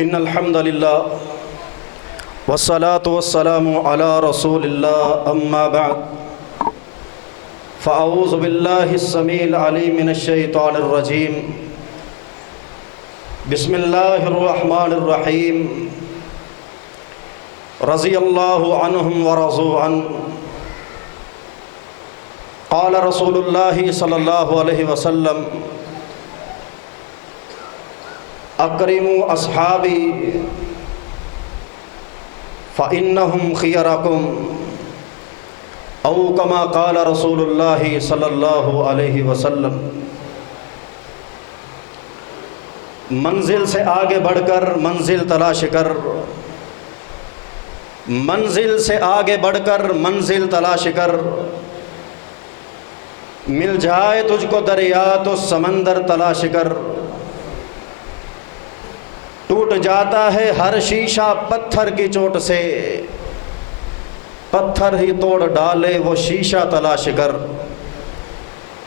ان الحمد للہ والصلاة والسلام علی رسول اللہ اما بعد فاعوذ باللہ السمیع العلیم من الشیطان الرجیم بسم اللہ الرحمن الرحیم رضی اللہ عنہم ورضوا عنہ قال رسول اللہ صلی اللہ علیہ وسلم اکرموا اصحابی فإنہم خیرکم او کما قال رسول اللہ صلی اللہ علیہ وسلم۔ منزل سے آگے بڑھ کر منزل تلاش کر، منزل سے آگے بڑھ کر منزل تلاش کر، مل جائے تجھ کو دریا تو سمندر تلاش کر۔ ٹوٹ جاتا ہے ہر شیشہ پتھر کی چوٹ سے، پتھر ہی توڑ ڈالے وہ شیشہ تلاش کر۔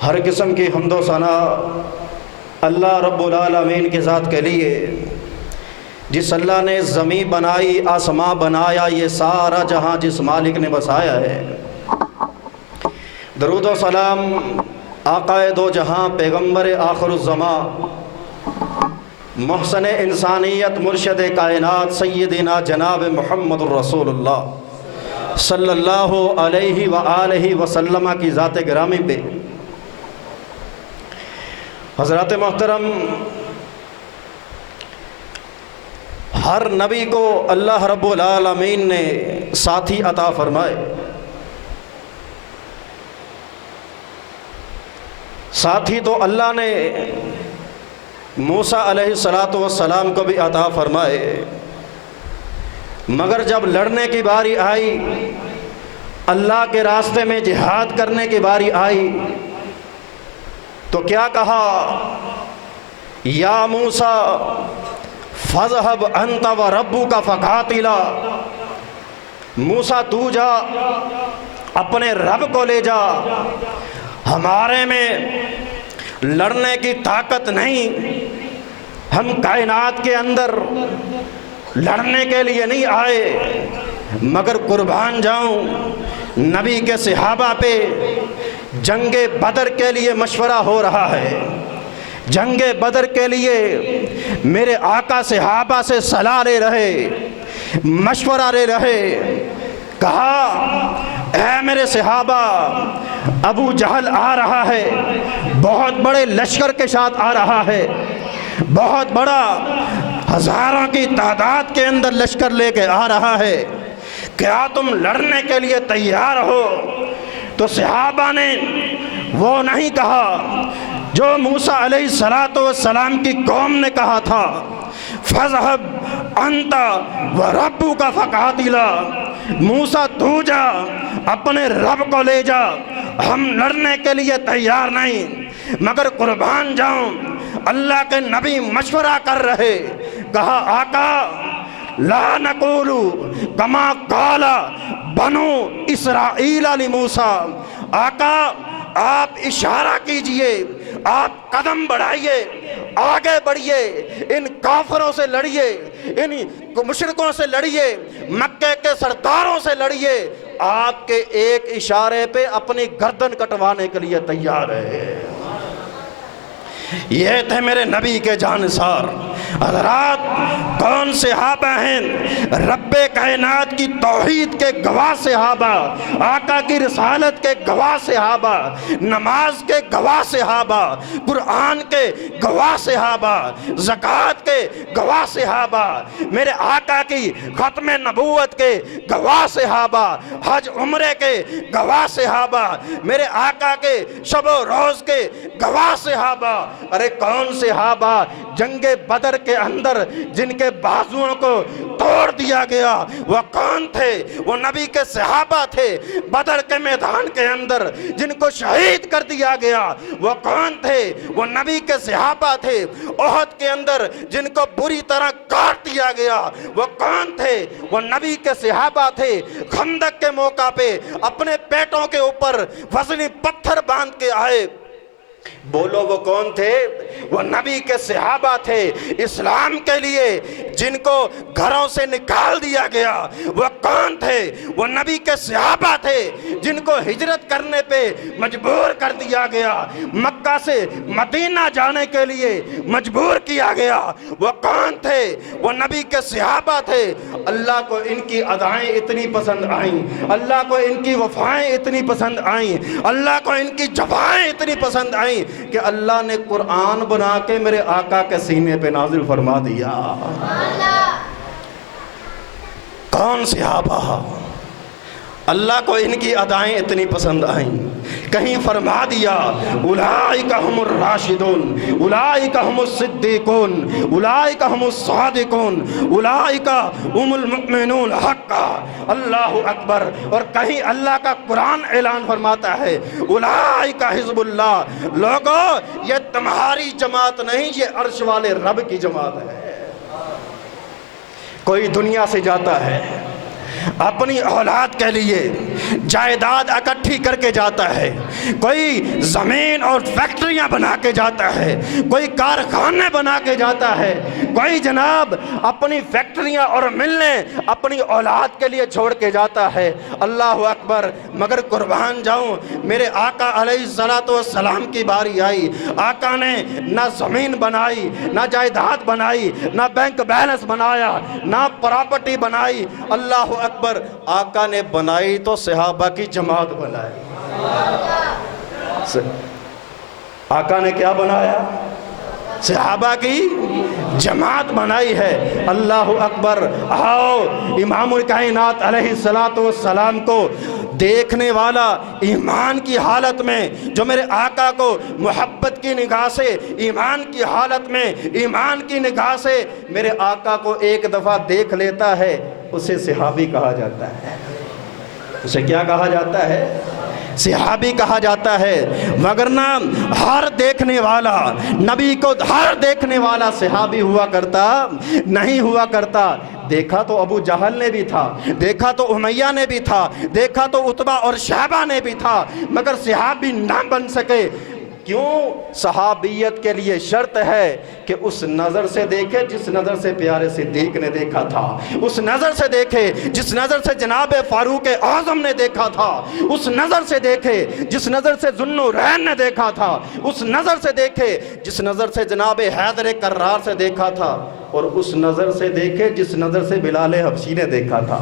ہر قسم کی حمد و ثنا اللہ رب العالمین کی ذات کے لیے، جس اللہ نے زمین بنائی، آسمان بنایا، یہ سارا جہاں جس مالک نے بسایا ہے۔ درود و سلام آقا دو جہاں، پیغمبر آخر الزمان، محسن انسانیت، مرشد کائنات، سیدنا جناب محمد الرسول اللہ صلی اللہ علیہ وآلہ وسلم کی ذات گرامی پہ۔ حضرات محترم، ہر نبی کو اللہ رب العالمین نے ساتھی عطا فرمائے۔ ساتھی تو اللہ نے موسیٰ علیہ السلام کو بھی عطا فرمائے، مگر جب لڑنے کی باری آئی، اللہ کے راستے میں جہاد کرنے کی باری آئی، تو کیا کہا؟ یا موسیٰ فاذهب انت وربک فقاتلا، موسیٰ تو جا، اپنے رب کو لے جا، ہمارے میں لڑنے کی طاقت نہیں، ہم کائنات کے اندر لڑنے کے لیے نہیں آئے، مگر قربان جاؤں نبی کے صحابہ پہ جنگ بدر کے لیے مشورہ ہو رہا ہے۔ جنگ بدر کے لیے میرے آقا صحابہ سے صلاح لے رہے، مشورہ لے رہے۔ کہا اے میرے صحابہ، ابو جہل آ رہا ہے، بہت بڑے لشکر کے ساتھ آ رہا ہے، بہت بڑا ہزاروں کی تعداد کے اندر لشکر لے کے آ رہا ہے، کیا تم لڑنے کے لیے تیار ہو؟ تو صحابہ نے وہ نہیں کہا جو موسیٰ علیہ السلام کی قوم نے کہا تھا، فَاذْهَبْ أَنْتَ وَرَبُّكَ فَقَاتِلَا، موسیٰ تو جا، اپنے رب کو لے جا، ہم لڑنے کے لیے تیار نہیں، مگر قربان جاؤں اللہ کے نبی مشورہ کر رہے۔ کہا آقا لا نقول کما قال بنو اسرائیل لموسیٰ، آقا آپ اشارہ کیجئے، آپ قدم بڑھائیے، آگے بڑھیے، ان کافروں سے لڑیے، ان مشرکوں سے لڑیے، مکہ کے سرداروں سے لڑیے، آپ کے ایک اشارے پہ اپنی گردن کٹوانے کے لیے تیار ہے۔ یہ تھے میرے نبی کے جانثار۔ حضرات کون صحابہ ہیں؟ رب کائنات کی توحید کے گواہ صحابہ، آقا کی رسالت کے گواہ صحابہ، نماز کے گواہ صحابہ، قرآن کے گواہ صحابہ، زکوٰۃ کے گواہ صحابہ، میرے آقا کی ختم نبوت کے گواہ صحابہ، حج عمرے کے گواہ صحابہ، میرے آقا کے شب و روز کے گواہ صحابہ۔ ارے کون صحابہ جنگ بدر کے اندر جن کے بازوؤں کو توڑ دیا گیا، وہ کون تھے؟ وہ نبی کے صحابہ تھے۔ بدر کے میدان کے اندر جن کو شہید کر دیا گیا، وہ کون تھے؟ وہ نبی کے صحابہ تھے۔ احد کے اندر جن کو بری طرح کاٹ دیا گیا، وہ کون تھے؟ وہ نبی کے صحابہ تھے۔ خندق کے موقع پہ اپنے پیٹوں کے اوپر وزنی پتھر باندھ کے آئے، بولو وہ کون تھے؟ وہ نبی کے صحابہ تھے، اسلام کے لیے جن کو گھروں سے نکال دیا گیا۔ وہ کون تھے؟ وہ نبی کے صحابہ تھے جن کو ہجرت کرنے پہ مجبور کر دیا گیا، مکہ سے مدینہ جانے کے لیے مجبور کیا گیا۔ وہ کون تھے؟ وہ نبی کے صحابہ تھے۔ اللہ کو ان کی ادائیں اتنی پسند آئیں، اللہ کو ان کی وفائیں اتنی پسند آئیں، اللہ کو ان کی جفائیں اتنی پسند آئیں کہ اللہ نے قرآن بنا کے میرے آقا کے سینے پہ نازل فرما دیا۔ کون صحابہ؟ اللہ کو ان کی ادائیں اتنی پسند آئیں، کہیں فرما دیا اولئک ہم الراشدون، اولئک ہم الصدیقون، اولئک ہم الصادقون، اولئک ہم المؤمنون حقا۔ اللہ اکبر۔ اور کہیں اللہ کا قرآن اعلان فرماتا ہے اولئک حزب اللہ، لوگو یہ تمہاری جماعت نہیں، یہ عرش والے رب کی جماعت ہے۔ کوئی دنیا سے جاتا ہے، اپنی اولاد کے لیے جائیداد اکٹھی کر کے جاتا ہے، کوئی زمین اور فیکٹریاں بنا کے جاتا ہے، کوئی کارخانے بنا کے جاتا ہے، کوئی جناب اپنی فیکٹریاں اور ملیں اپنی اولاد کے لیے چھوڑ کے جاتا ہے۔ اللہ اکبر۔ مگر قربان جاؤں، میرے آقا علیہ السلام کی باری آئی، آقا نے نہ زمین بنائی، نہ جائیداد بنائی، نہ بینک بیلنس بنایا، نہ پراپرٹی بنائی۔ اللہ اکبر۔ آقا نے بنائی تو صحابہ کی جماعت بنائی۔ آقا نے کیا بنایا؟ صحابہ کی جماعت بنائی ہے۔ اللہ اکبر۔ آؤ امام الکائنات علیہ السلام کو دیکھنے والا ایمان کی حالت میں، جو میرے آقا کو محبت کی نگاہ سے، ایمان کی حالت میں، ایمان کی نگاہ سے میرے آقا کو ایک دفعہ دیکھ لیتا ہے، اسے صحابی کہا جاتا ہے۔ اسے کیا کہا جاتا ہے؟ صحابی کہا جاتا ہے۔ وگرنہ ہر دیکھنے والا، نبی کو ہر دیکھنے والا صحابی ہوا کرتا نہیں ہوا کرتا۔ دیکھا تو ابو جہل نے بھی تھا، دیکھا تو امیہ نے بھی تھا، دیکھا تو عتبہ اور شیبہ نے بھی تھا، مگر صحابی نہ بن سکے۔ کیوں؟ صحابیت کے لیے شرط ہے کہ اس نظر سے دیکھے جس نظر سے پیارے صدیق نے دیکھا تھا، اس نظر سے دیکھے جس نظر سے جناب فاروق اعظم نے دیکھا تھا، اس نظر سے دیکھے جس نظر سے ذوالنورین نے دیکھا تھا، اس نظر سے دیکھے جس نظر سے جناب حیدر کرار سے دیکھا تھا، اور اس نظر سے دیکھے جس نظر سے بلال حبشی نے دیکھا تھا،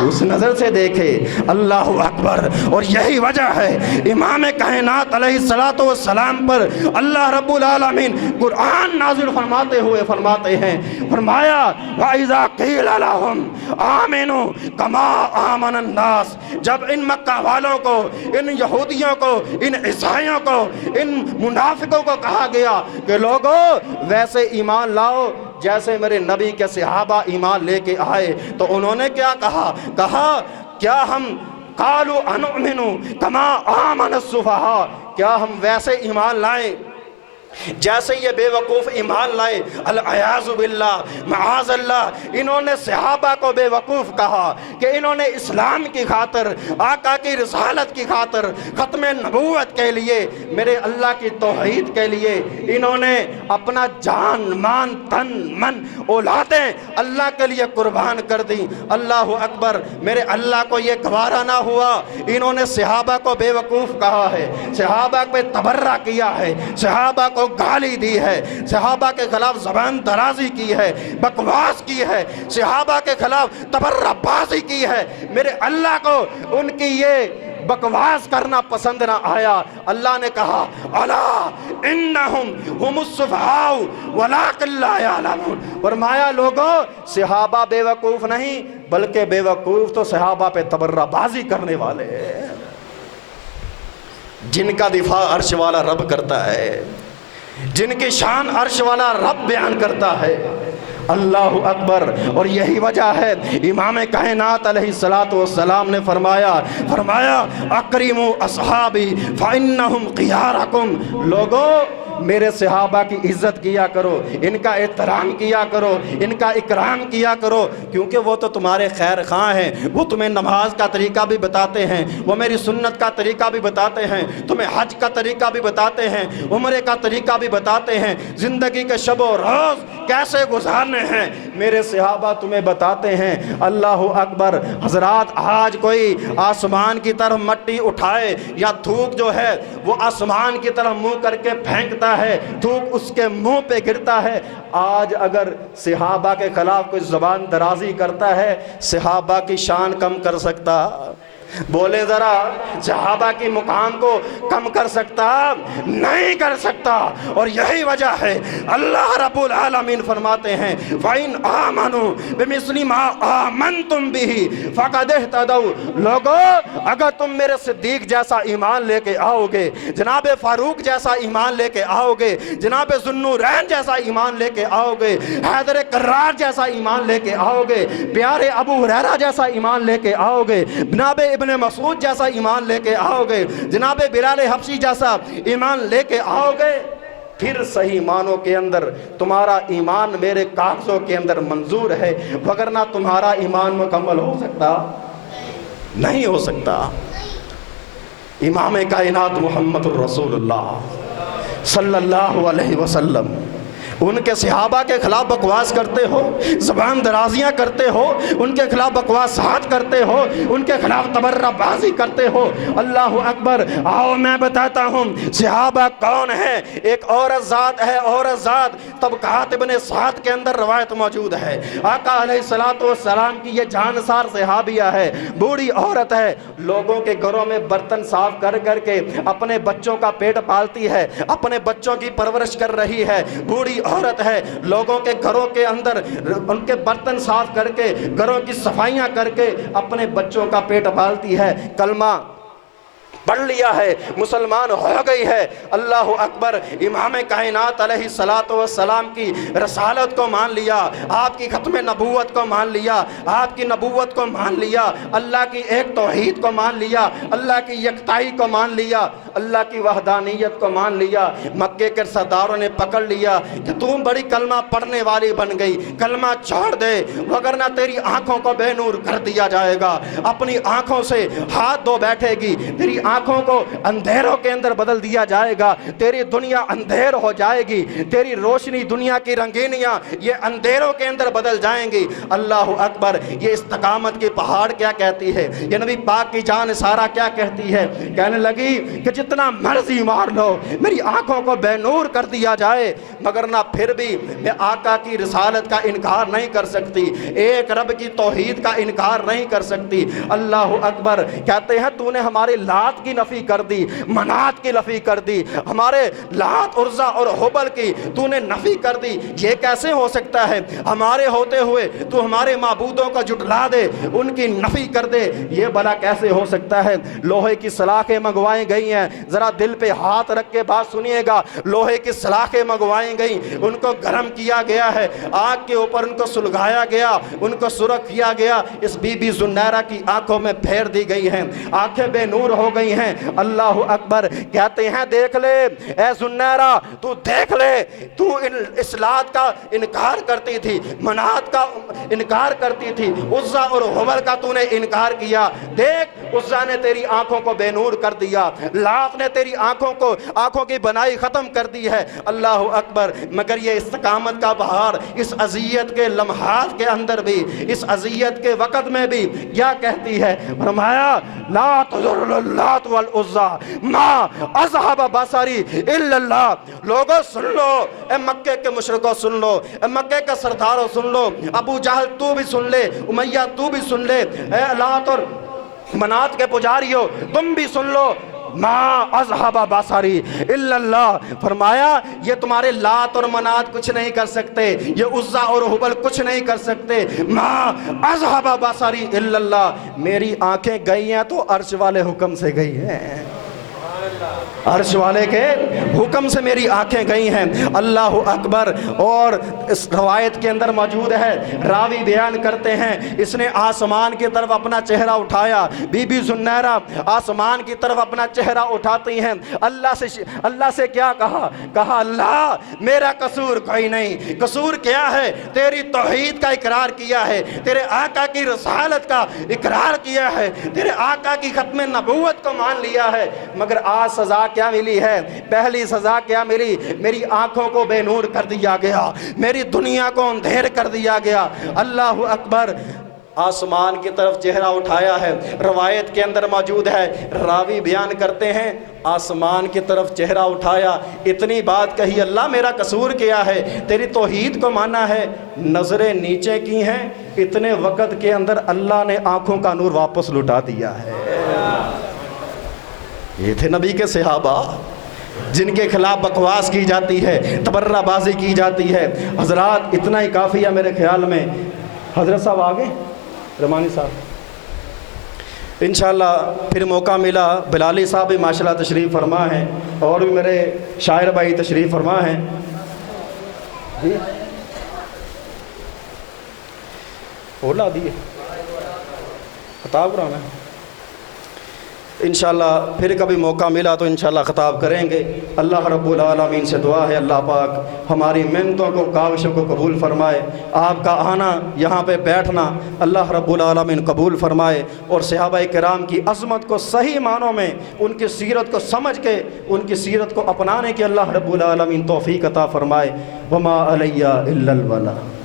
اس نظر سے دیکھے۔ اللہ اکبر۔ اور یہی وجہ ہے امام کائنات علیہ السلام پر اللہ رب العالمین قرآن نازل فرماتے ہوئے فرماتے ہیں، فرمایا وَإِذَا قِيلَ لَهُمْ آمِنُوا كَمَا آمَنَ النَّاسِ۔ جب ان مکہ والوں کو، ان یہودیوں کو، ان عیسائیوں کو، ان منافقوں کو کہا گیا کہ لوگو ویسے ایمان لاؤ جیسے میرے نبی کے صحابہ ایمان لے کے آئے، تو انہوں نے کیا کہا؟ کہا کیا ہم قالوا انؤمن کما آمن السفہاء، کیا ہم ویسے ایمان لائیں جیسے یہ بے وقوف ایمان لائے؟ العیاذ باللہ، معاذ اللہ۔ انہوں نے صحابہ کو بے وقوف کہا کہ انہوں نے اسلام کی خاطر، آقا کی رسالت کی خاطر، ختم نبوت کے لیے، میرے اللہ کی توحید کے لیے انہوں نے اپنا جان، مان، تن، من، اولادیں اللہ کے لیے قربان کر دیں۔ اللہ اکبر۔ میرے اللہ کو یہ گوارا نہ ہوا، انہوں نے صحابہ کو بے وقوف کہا ہے، صحابہ پہ تبرہ کیا ہے، صحابہ کو گالی دی ہے، صحابہ کے خلاف زبان درازی کی ہے، بکواس کی ہے، صحابہ کے خلاف تبرہ بازی کی ہے۔ میرے اللہ کو ان کی یہ بکواس کرنا پسند نہ آیا۔ اللہ نے کہا الا انہم ہم السفہاء ولکن لا یعلمون۔ فرمایا لوگوں صحابہ بے وقوف نہیں، بلکہ بے وقوف تو صحابہ پہ تبرہ بازی کرنے والے ہیں، جن کا دفاع عرش والا رب کرتا ہے، جن کی شان عرش والا رب بیان کرتا ہے۔ اللہ اکبر۔ اور یہی وجہ ہے امام کائنات علیہ السلام نے فرمایا اکرموا اصحابی فانہم خیارکم، لوگو میرے صحابہ کی عزت کیا کرو، ان کا احترام کیا کرو، ان کا اکرام کیا کرو، کیونکہ وہ تو تمہارے خیر خواہ ہیں، وہ تمہیں نماز کا طریقہ بھی بتاتے ہیں، وہ میری سنت کا طریقہ بھی بتاتے ہیں، تمہیں حج کا طریقہ بھی بتاتے ہیں، عمرے کا طریقہ بھی بتاتے ہیں، زندگی کے شب و روز کیسے گزارنے ہیں میرے صحابہ تمہیں بتاتے ہیں۔ اللہ اکبر۔ حضرات آج کوئی آسمان کی طرف مٹی اٹھائے یا تھوک جو ہے وہ آسمان کی طرف منہ کر کے پھینکتا ہے، تھوک اس کے منہ پہ گرتا ہے۔ آج اگر صحابہ کے خلاف کوئی زبان درازی کرتا ہے، صحابہ کی شان کم کر سکتا؟ بولے ذرا، صحابہ کی مقام کو کم کر سکتا؟ نہیں کر سکتا۔ اور یہی وجہ ہے اللہ رب العالمین فرماتے ہیں وَإِنْ آمَنُوا بِمِثْلِ مَا آمَنْتُمْ بِهِ فَقَدْ اهْتَدَوْا۔ لوگو اگر تم میرے صدیق جیسا ایمان لے کے آؤ گے، جناب فاروق جیسا ایمان لے کے آؤ گے، جناب ذوالنورین جیسا ایمان لے کے آؤ گے، حیدر کرار جیسا ایمان لے کے آؤ گے، پیارے ابو ہریرہ جیسا ایمان لے کے آؤ گے، جناب ابن مسعود جیسا ایمان لے کے آؤ گے، جناب بلال حبشی جیسا ایمان لے کے آؤ گے، پھر صحیح معنوں کے اندر تمہارا ایمان میرے کاغذوں کے اندر منظور ہے، وگرنہ تمہارا ایمان مکمل ہو سکتا؟ نہیں ہو سکتا۔ امام کائنات محمد الرسول اللہ صلی اللہ علیہ وسلم، ان کے صحابہ کے خلاف بکواس کرتے ہو، زبان درازیاں کرتے ہو، ان کے خلاف بکواسات کرتے ہو، ان کے خلاف تبرہ بازی کرتے ہو۔ اللہ اکبر۔ آؤ میں بتاتا ہوں صحابہ کون ہیں۔ ایک عورت ذات ہے، عورت ذات طبقات ابن سعد کے اندر روایت موجود ہے۔ آقا علیہ السلام کی یہ جانسار صحابیہ ہے، بوڑھی عورت ہے، لوگوں کے گھروں میں برتن صاف کر کر کے اپنے بچوں کا پیٹ پالتی ہے، اپنے بچوں کی پرورش کر رہی ہے، بوڑھی عورت ہے، لوگوں کے گھروں کے اندر ان کے برتن صاف کر کے، گھروں کی صفائیاں کر کے اپنے بچوں کا پیٹ پالتی ہے، کلمہ پڑھ لیا ہے، مسلمان ہو گئی ہے۔ اللہ اکبر۔ امام کائنات علیہ السلام کی رسالت کو مان لیا، آپ کی ختم نبوت کو مان لیا، آپ کی نبوت کو مان لیا، اللہ کی ایک توحید کو مان لیا، اللہ کی یکتائی کو مان لیا، اللہ کی وحدانیت کو مان لیا۔ مکے کے سرداروں نے پکڑ لیا کہ تم بڑی کلمہ پڑھنے والی بن گئی، کلمہ چھوڑ دے وگرنہ تیری آنکھوں کو بے نور کر دیا جائے گا، اپنی آنکھوں سے ہاتھ دھو بیٹھے گی، تیری آنکھوں کو اندھیروں کے اندر بدل دیا جائے گا، تیری دنیا اندھیر ہو جائے گی، تیری روشنی دنیا کی رنگینیاں یہ اندھیروں کے اندر بدل جائیں گی۔ اللہ اکبر۔ یہ استقامت کی پہاڑ کیا کہتی ہے، یہ نبی پاک کی جان سارا کیا کہتی ہے، کہنے لگی کہ جتنا مرضی مار لو میری آنکھوں کو بے نور کر دیا جائے مگر نہ پھر بھی میں آقا کی رسالت کا انکار نہیں کر سکتی، ایک رب کی توحید کا انکار نہیں کر سکتی۔ اللہ اکبر۔ کہتے ہیں تو نے ہماری لات کی نفی کر دی، منات کی نفی کر دی، ہمارے لات عزا اور حبل کی تو نے نفی کر دی، یہ کیسے ہو سکتا ہے، ہمارے ہوتے ہوئے تو ہمارے معبودوں کو جھٹلا دے، ان کی نفی کر دے، یہ بھلا کیسے ہو سکتا ہے۔ لوہے کی سلاخیں منگوائی گئی ہیں، ذرا دل پہ ہاتھ رکھ کے بات سنیے گا، لوہے کی سلاخیں منگوائی گئی، ان کو گرم کیا گیا ہے، آگ کے اوپر ان کو سلگایا گیا، ان کو سرخ کیا گیا، اس بی بی زنیرہ کی آنکھوں میں پھیر دی گئی ہیں، آنکھیں بے نور ہو گئی ہیں۔ اللہ اکبر۔ کہتے ہیں دیکھ لے اے زنیرہ، تو دیکھ لے، تو اس لات کا انکار کرتی تھی، منات کا انکار کرتی تھی، عزا اور حبل کا تو نے انکار کیا، دیکھ عزا نے تیری آنکھوں کو بے نور کر دیا، لات نے تیری آنکھوں کی بنائی ختم کر دی ہے۔ اللہ اکبر۔ مگر یہ استقامت کا بہار اس اذیت کے لمحات کے اندر بھی، اس اذیت کے وقت میں بھی کیا کہتی ہے، فرمایا لا تضر اللات والعزا ما اذهب بصری الا اللہ۔ لوگوں سن لو، اے مکے کے مشرکوں سن لو، اے مکے کے سرداروں سن لو، ابو جہل تو بھی سن لے، امیہ تو بھی سن لے، اے لات اور منات کے پجاریوں تم بھی سن لو، ما اذهب بصری الا اللہ۔ فرمایا یہ تمہارے لات اور منات کچھ نہیں کر سکتے، یہ عزا اور حبل کچھ نہیں کر سکتے، ما اذهب بصری الا اللہ۔ میری آنکھیں گئی ہیں تو عرش والے حکم سے گئی ہیں۔ عرش والے کے حکم سے میری آنکھیں گئی ہیں۔ اللہ اکبر۔ اور اس روایت کے اندر موجود ہے، راوی بیان کرتے ہیں اس نے آسمان کی طرف اپنا چہرہ اٹھایا۔ بی بی زنیرہ آسمان کی طرف اپنا چہرہ اٹھاتی ہیں، اللہ سے کیا کہا؟ کہا اللہ میرا قصور کوئی نہیں۔ قصور کیا ہے؟ تیری توحید کا اقرار کیا ہے، تیرے آقا کی رسالت کا اقرار کیا ہے، تیرے آقا کی ختم نبوت کو مان لیا ہے، مگر آج سزا کیا ملی ہے؟ پہلی سزا کیا ملی؟ میری آنکھوں کو بے نور کر دیا گیا، میری دنیا کو اندھیر کر دیا گیا۔ اللہ اکبر۔ آسمان کی طرف چہرہ اٹھایا ہے، روایت کے اندر موجود ہے، راوی بیان کرتے ہیں آسمان کی طرف چہرہ اٹھایا، اتنی بات کہی اللہ میرا قصور کیا ہے؟ تیری توحید کو مانا ہے، نظریں نیچے کی ہیں، اتنے وقت کے اندر اللہ نے آنکھوں کا نور واپس لٹا دیا ہے۔ یہ تھے نبی کے صحابہ جن کے خلاف بکواس کی جاتی ہے، تبرہ بازی کی جاتی ہے۔ حضرات اتنا ہی کافی ہے میرے خیال میں۔ حضرت صاحب آگے، رمانی صاحب انشاءاللہ پھر موقع ملا، بلالی صاحب بھی ماشاءاللہ تشریف فرما ہیں، اور بھی میرے شاعر بھائی تشریف فرما ہیں۔ جی اولا دیئے خطاب کرانا ہے انشاءاللہ، پھر کبھی موقع ملا تو انشاءاللہ خطاب کریں گے۔ اللہ رب العالمین سے دعا ہے اللہ پاک ہماری محنتوں کو، کاوشوں کو قبول فرمائے۔ آپ کا آنا، یہاں پہ بیٹھنا اللہ رب العالمین قبول فرمائے، اور صحابہ کرام کی عظمت کو صحیح معنوں میں ان کی سیرت کو سمجھ کے ان کی سیرت کو اپنانے کی اللہ رب العالمین توفیق عطا فرمائے۔ وما علیہ الا البلاغ۔